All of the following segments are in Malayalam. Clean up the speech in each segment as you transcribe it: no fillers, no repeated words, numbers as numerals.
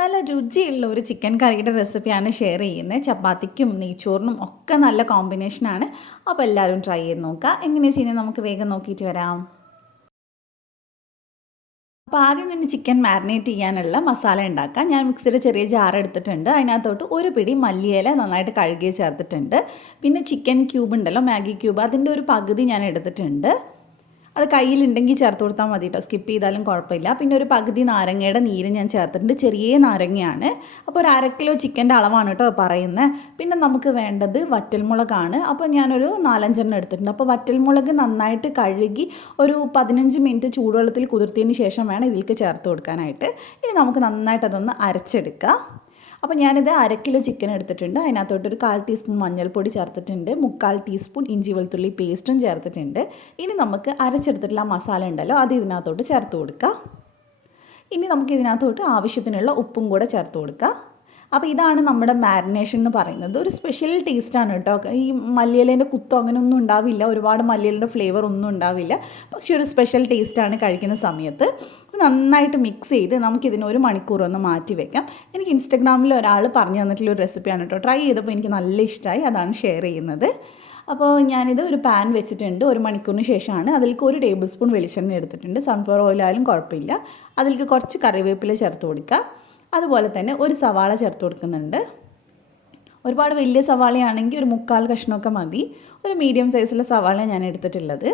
നല്ല രുചിയുള്ള ഒരു ചിക്കൻ കറിയുടെ റെസിപ്പിയാണ് ഷെയർ ചെയ്യുന്നത്. ചപ്പാത്തിക്കും നെയ്ച്ചോറിനും ഒക്കെ നല്ല കോമ്പിനേഷനാണ്. അപ്പോൾ എല്ലാവരും ട്രൈ ചെയ്ത് നോക്കുക. എങ്ങനെയാണ് ചെയ്യുന്നത് നമുക്ക് വേഗം നോക്കിയിട്ട് വരാം. അപ്പോൾ ആദ്യം തന്നെ ചിക്കൻ മാരിനേറ്റ് ചെയ്യാനുള്ള മസാല ഉണ്ടാക്കാം. ഞാൻ മിക്സിയുടെ ചെറിയ ജാർ എടുത്തിട്ടുണ്ട്. അതിനകത്തോട്ട് ഒരു പിടി മല്ലിയില നന്നായിട്ട് കഴുകി ചേർത്തിട്ടുണ്ട്. പിന്നെ ചിക്കൻ ക്യൂബ് ഉണ്ടല്ലോ, മാഗി ക്യൂബ്, അതിൻ്റെ ഒരു പകുതി ഞാൻ എടുത്തിട്ടുണ്ട്. അത് കയ്യിലുണ്ടെങ്കിൽ ചേർത്ത് കൊടുത്താൽ മതി കേട്ടോ, സ്കിപ്പ് ചെയ്താലും കുഴപ്പമില്ല. പിന്നെ ഒരു പകുതി നാരങ്ങയുടെ നീര് ഞാൻ ചേർത്തിട്ടുണ്ട്, ചെറിയ നാരങ്ങയാണ്. അപ്പോൾ ഒരു 1/2 കിലോ ചിക്കൻ്റെ അളവാണ് കേട്ടോ പറയുന്നത്. പിന്നെ നമുക്ക് വേണ്ടത് വറ്റൽമുളകാണ്. അപ്പോൾ ഞാനൊരു 4-5 എടുത്തിട്ടുണ്ട്. അപ്പോൾ വറ്റൽമുളക് നന്നായിട്ട് കഴുകി ഒരു 15 മിനിറ്റ് ചൂടുവെള്ളത്തിൽ കുതിർത്തതിന് ശേഷം വേണം ഇതിലേക്ക് ചേർത്ത് കൊടുക്കാനായിട്ട്. ഇനി നമുക്ക് നന്നായിട്ട് അതൊന്ന് അരച്ചെടുക്കാം. അപ്പോൾ ഞാനിത് 1/2 കിലോ ചിക്കൻ എടുത്തിട്ടുണ്ട്. അതിനകത്തോട്ടൊരു 1/4 ടീസ്പൂൺ മഞ്ഞൾപ്പൊടി ചേർത്തിട്ടുണ്ട്, 3/4 ടീസ്പൂൺ ഇഞ്ചി വെളുത്തുള്ളി പേസ്റ്റും ചേർത്തിട്ടുണ്ട്. ഇനി നമുക്ക് അരച്ചെടുത്തിട്ടുള്ള മസാല ഉണ്ടല്ലോ, അത് ഇതിനകത്തോട്ട് ചേർത്ത് കൊടുക്കാം. ഇനി നമുക്ക് ഇതിനകത്തോട്ട് ആവശ്യത്തിനുള്ള ഉപ്പും കൂടെ ചേർത്ത് കൊടുക്കാം. അപ്പോൾ ഇതാണ് നമ്മുടെ മാരിനേഷൻ എന്ന് പറയുന്നത്. ഒരു സ്പെഷ്യൽ ടേസ്റ്റാണ് കേട്ടോ. ഈ മല്ലിയിലേൻ്റെ കുത്തോ അങ്ങനെയൊന്നും ഉണ്ടാവില്ല, ഒരുപാട് മല്ലിയിലേൻ്റെ ഫ്ലേവർ ഒന്നും ഉണ്ടാവില്ല. പക്ഷേ ഒരു സ്പെഷ്യൽ ടേസ്റ്റാണ് കഴിക്കുന്ന സമയത്ത്. നന്നായിട്ട് മിക്സ് ചെയ്ത് നമുക്കിതിന് 1 മണിക്കൂർ ഒന്ന് മാറ്റി വെക്കാം. എനിക്ക് ഇൻസ്റ്റഗ്രാമിൽ ഒരാൾ പറഞ്ഞു തന്നിട്ടുള്ള ഒരു റെസിപ്പിയാണ് കേട്ടോ. ട്രൈ ചെയ്തപ്പോൾ എനിക്ക് നല്ല ഇഷ്ടമായി, അതാണ് ഷെയർ ചെയ്യുന്നത്. അപ്പോൾ ഞാനിത് ഒരു പാൻ വെച്ചിട്ടുണ്ട്. 1 മണിക്കൂറിന് ശേഷമാണ് അതിലേക്ക് 1 ടേബിൾ സ്പൂൺ വെളിച്ചെണ്ണ എടുത്തിട്ടുണ്ട്. സൺഫ്ലവർ ഓയിലായാലും കുഴപ്പമില്ല. അതിലേക്ക് കുറച്ച് കറിവേപ്പില ചേർത്ത് കൊടുക്കുക. അതുപോലെ തന്നെ ഒരു സവാള ചേർത്ത് കൊടുക്കുന്നുണ്ട്. ഒരുപാട് വലിയ സവാളയാണെങ്കിൽ ഒരു 3/4 കഷ്ണമൊക്കെ മതി. ഒരു മീഡിയം സൈസിലെ സവാള ഞാൻ എടുത്തിട്ടുള്ളത്.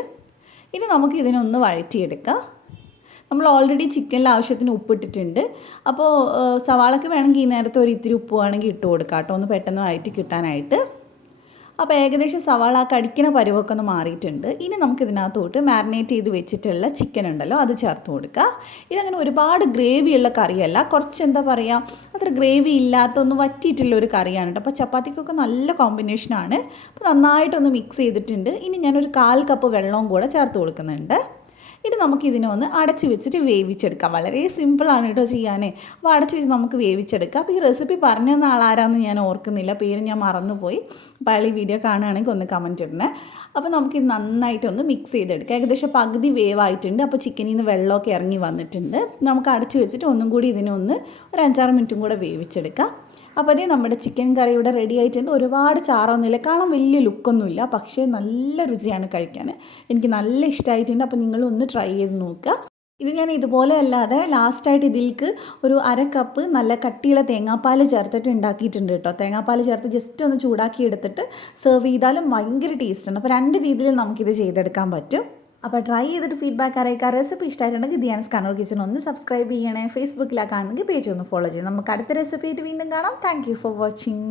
ഇനി നമുക്ക് ഇതിനൊന്ന് വഴറ്റിയെടുക്കാം. നമ്മൾ ഓൾറെഡി ചിക്കനിൽ ആവശ്യത്തിന് ഉപ്പിട്ടിട്ടുണ്ട്. അപ്പോൾ സവാളക്ക് വേണമെങ്കിൽ ഈ നേരത്തെ ഒരു ഇത്തിരി ഉപ്പ് വേണമെങ്കിൽ ഇട്ട് കൊടുക്കാം കേട്ടോ, ഒന്ന് പെട്ടെന്ന് വഴറ്റി കിട്ടാനായിട്ട്. അപ്പോൾ ഏകദേശം സവാള കടിക്കണ പരുവൊക്കെ ഒന്ന് മാറിയിട്ടുണ്ട്. ഇനി നമുക്കിതിനകത്തോട്ട് മാരിനേറ്റ് ചെയ്ത് വെച്ചിട്ടുള്ള ചിക്കൻ ഉണ്ടല്ലോ, അത് ചേർത്ത് കൊടുക്കുക. ഇതങ്ങനെ ഒരുപാട് ഗ്രേവിയുള്ള കറിയല്ല, കുറച്ച് എന്താ പറയുക, അത്ര ഗ്രേവി ഇല്ലാത്ത ഒന്ന് വറ്റിയിട്ടുള്ള ഒരു കറിയാണ് കേട്ടോ. അപ്പോൾ ചപ്പാത്തിക്കൊക്കെ നല്ല കോമ്പിനേഷനാണ്. അപ്പോൾ നന്നായിട്ടൊന്ന് മിക്സ് ചെയ്തിട്ടുണ്ട്. ഇനി ഞാനൊരു 1/4 കപ്പ് വെള്ളവും കൂടെ ചേർത്ത് കൊടുക്കുന്നുണ്ട്. ഇനി നമുക്കിതിനെ ഒന്ന് അടച്ച് വെച്ചിട്ട് വേവിച്ചെടുക്കാം. വളരെ സിമ്പിളാണ് കേട്ടോ ചെയ്യാനേ. അപ്പോൾ അടച്ച് വെച്ച് നമുക്ക് വേവിച്ചെടുക്കാം. അപ്പോൾ ഈ റെസിപ്പി പറഞ്ഞു തന്ന ആളാരാന്ന് ഞാൻ ഓർക്കുന്നില്ല, പേര് ഞാൻ മറന്നുപോയി. അപ്പോൾ അയാൾ ഈ വീഡിയോ കാണുകയാണെങ്കിൽ ഒന്ന് കമൻറ്റ് ഇടണേ. അപ്പോൾ നമുക്കിത് നന്നായിട്ടൊന്ന് മിക്സ് ചെയ്തെടുക്കാം. ഏകദേശം പകുതി വേവായിട്ടുണ്ട്. അപ്പോൾ ചിക്കനിൽ നിന്ന് വെള്ളമൊക്കെ ഇറങ്ങി വന്നിട്ടുണ്ട്. നമുക്ക് അടച്ച് വെച്ചിട്ട് ഒന്നും കൂടി ഇതിനെ ഒന്ന് ഒരു 5-6 മിനിറ്റും കൂടെ വേവിച്ചെടുക്കാം. അപ്പോൾ അതേ നമ്മുടെ ചിക്കൻ കറി ഇവിടെ റെഡി ആയിട്ടുണ്ട്. ഒരുപാട് ചാറൊന്നുമില്ല, കാണാൻ വലിയ ലുക്കൊന്നുമില്ല, പക്ഷേ നല്ല രുചിയാണ് കഴിക്കാൻ. എനിക്ക് നല്ല ഇഷ്ടമായിട്ടുണ്ട്. അപ്പോൾ നിങ്ങളൊന്ന് ട്രൈ ചെയ്ത് നോക്കുക. ഇത് ഞാൻ ഇതുപോലെ അല്ലാതെ ലാസ്റ്റായിട്ട് ഇതിലേക്ക് ഒരു 1/2 കപ്പ് നല്ല കട്ടിയുള്ള തേങ്ങാപ്പാൽ ചേർത്തിട്ട് ഉണ്ടാക്കിയിട്ടുണ്ട് കേട്ടോ. തേങ്ങാപ്പാൽ ചേർത്ത് ജസ്റ്റ് ഒന്ന് ചൂടാക്കി എടുത്തിട്ട് സെർവ് ചെയ്താലും ഭയങ്കര ടേസ്റ്റാണ്. അപ്പോൾ 2 രീതിയിൽ നമുക്കിത് ചെയ്തെടുക്കാൻ പറ്റും. അപ്പോൾ ട്രൈ ചെയ്തിട്ട് ഫീഡ്ബാക്ക് അറിയിക്കുക. റെസിപ്പി ഇഷ്ടമായിട്ടുണ്ടെങ്കിൽ ദിയാൻസ് കണ്ണൂർ കിച്ചൺ ഒന്ന് സബ്സ്ക്രൈബ് ചെയ്യണേ. ഫേസ്ബുക്കിലാണ് കാണുന്നെങ്കിൽ പേജ് ഒന്ന് ഫോളോ ചെയ്യണം. നമുക്ക് അടുത്ത റെസിപ്പി ആയിട്ട് വീണ്ടും കാണാം. Thank you for watching.